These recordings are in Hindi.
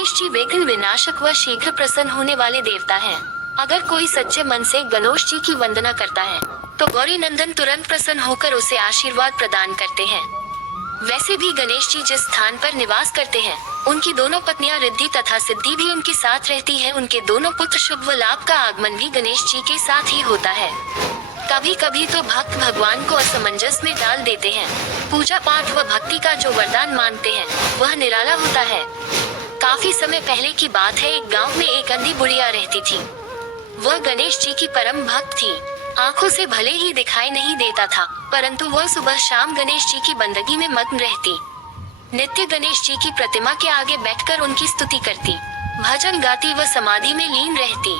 गणेश जी विघ्न विनाशक व शीघ्र प्रसन्न होने वाले देवता हैं। अगर कोई सच्चे मन से गणेश जी की वंदना करता है तो गौरी नंदन तुरंत प्रसन्न होकर उसे आशीर्वाद प्रदान करते हैं। वैसे भी गणेश जी जिस स्थान पर निवास करते हैं, उनकी दोनों पत्नियां रिद्धि तथा सिद्धि भी उनके साथ रहती है। उनके दोनों पुत्र शुभ व लाभ का आगमन भी गणेश जी के साथ ही होता है। कभी कभी तो भक्त भगवान को असमंजस में डाल देते हैं। पूजा पाठ व भक्ति का जो वरदान मांगते हैं वह निराला होता है। काफी समय पहले की बात है, एक गांव में एक अंधी बुढ़िया रहती थी। वह गणेश जी की परम भक्त थी। आंखों से भले ही दिखाई नहीं देता था, परंतु वह सुबह शाम गणेश जी की बंदगी में मग्न रहती। नित्य गणेश जी की प्रतिमा के आगे बैठकर उनकी स्तुति करती, भजन गाती व समाधि में लीन रहती।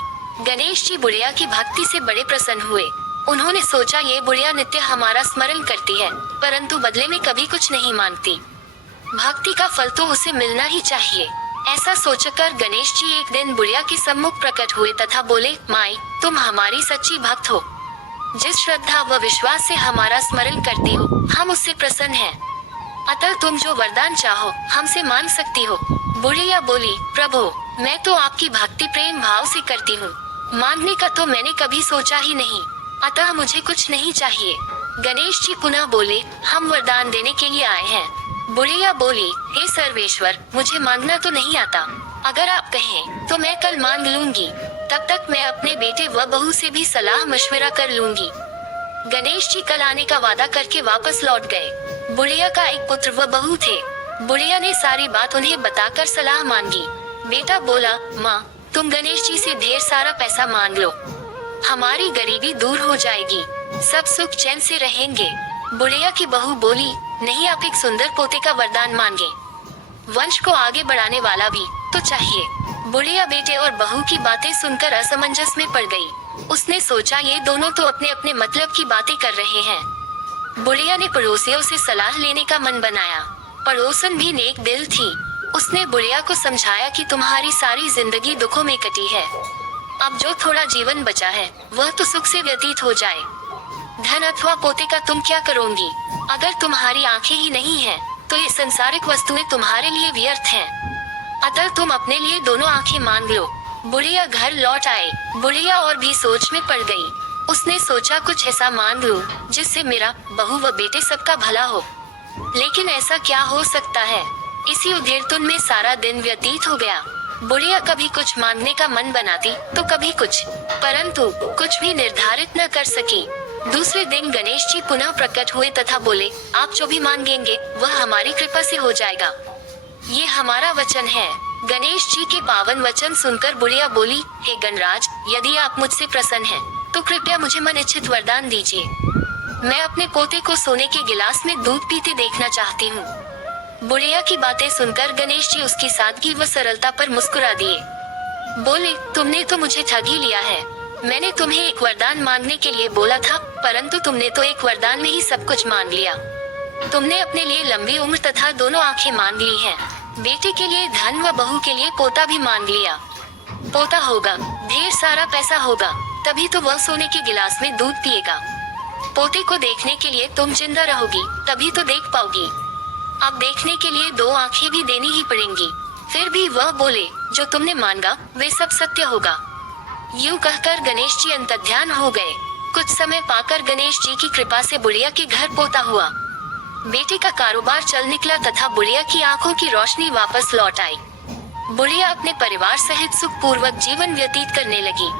गणेश जी बुढ़िया की भक्ति से बड़े प्रसन्न हुए। उन्होंने सोचा, ये बुढ़िया नित्य हमारा स्मरण करती है, परंतु बदले में कभी कुछ नहीं मांगती। भक्ति का फल तो उसे मिलना ही चाहिए। ऐसा सोचकर गणेश जी एक दिन बुढ़िया के सम्मुख प्रकट हुए तथा बोले, माई, तुम हमारी सच्ची भक्त हो। जिस श्रद्धा व विश्वास से हमारा स्मरण करती हो, हम उससे प्रसन्न हैं। अतः तुम जो वरदान चाहो हमसे मांग सकती हो। बुढ़िया बोली, प्रभु, मैं तो आपकी भक्ति प्रेम भाव से करती हूँ, मांगने का तो मैंने कभी सोचा ही नहीं, अतः मुझे कुछ नहीं चाहिए। गणेश जी पुनः बोले, हम वरदान देने के लिए आए हैं। बुढ़िया बोली, हे सर्वेश्वर, मुझे मांगना तो नहीं आता, अगर आप कहें तो मैं कल मांग लूंगी, तब तक मैं अपने बेटे व बहू से भी सलाह मशवरा कर लूंगी। गणेश जी कल आने का वादा करके वापस लौट गए। बुढ़िया का एक पुत्र व बहू थे। बुढ़िया ने सारी बात उन्हें बताकर सलाह मांगी। बेटा बोला, माँ, तुम गणेश जी से ढेर सारा पैसा मांग लो, हमारी गरीबी दूर हो जाएगी, सब सुख चैन से रहेंगे। बुढ़िया की बहू बोली, नहीं, आप एक सुंदर पोते का वरदान मांगे, वंश को आगे बढ़ाने वाला भी तो चाहिए। बुढ़िया बेटे और बहू की बातें सुनकर असमंजस में पड़ गई। उसने सोचा, ये दोनों तो अपने अपने मतलब की बातें कर रहे हैं। बुढ़िया ने पड़ोसियों से सलाह लेने का मन बनाया। पड़ोसन भी नेक दिल थी। उसने बुढ़िया को समझाया कि तुम्हारी सारी जिंदगी दुखों में कटी है, अब जो थोड़ा जीवन बचा है वह तो सुख से व्यतीत हो जाए। धन अथवा पोते का तुम क्या करोगी? अगर तुम्हारी आंखें ही नहीं हैं, तो ये संसारिक वस्तुएं तुम्हारे लिए व्यर्थ हैं। अतः तुम अपने लिए दोनों आंखें मांग लो। बुढ़िया घर लौट आए। बुढ़िया और भी सोच में पड़ गई। उसने सोचा, कुछ ऐसा मांग लूं जिससे मेरा, बहू व बेटे सबका भला हो। लेकिन ऐसा क्या हो सकता है? इसी उधेड़पुन में सारा दिन व्यतीत हो गया। बुढ़िया कभी कुछ मांगने का मन बनाती तो कभी कुछ, परंतु कुछ भी निर्धारित न कर सकी। दूसरे दिन गणेश जी पुनः प्रकट हुए तथा बोले, आप जो भी मांगेंगे वह हमारी कृपा से हो जाएगा, ये हमारा वचन है। गणेश जी के पावन वचन सुनकर बुढ़िया बोली, हे गणराज, यदि आप मुझसे प्रसन्न हैं, तो कृपया मुझे मन इच्छित वरदान दीजिए। मैं अपने पोते को सोने के गिलास में दूध पीते देखना चाहती हूँ। बुढ़िया की बातें सुनकर गणेश जी उसकी सादगी व सरलता पर मुस्कुरा दिए। बोले, तुमने तो मुझे ठग ही लिया है। मैंने तुम्हें एक वरदान मांगने के लिए बोला था, परंतु तुमने तो एक वरदान में ही सब कुछ मांग लिया। तुमने अपने लिए लंबी उम्र तथा दोनों आंखें मांग ली हैं। बेटे के लिए धन व बहू के लिए पोता भी मांग लिया। पोता होगा, ढेर सारा पैसा होगा, तभी तो वह सोने के गिलास में दूध पिएगा। पोते को देखने के लिए तुम जिंदा रहोगी, तभी तो देख पाओगी। अब देखने के लिए दो आंखें भी देनी ही पड़ेंगी। फिर भी वह बोले, जो तुमने मांगा वे सब सत्य होगा। यूं कहकर गणेश जी अंतर्ध्यान हो गए। कुछ समय पाकर गणेश जी की कृपा से बुढ़िया के घर पोता हुआ। बेटे का कारोबार चल निकला तथा बुढ़िया की आंखों की रोशनी वापस लौट आई। बुढ़िया अपने परिवार सहित सुख पूर्वक जीवन व्यतीत करने लगी।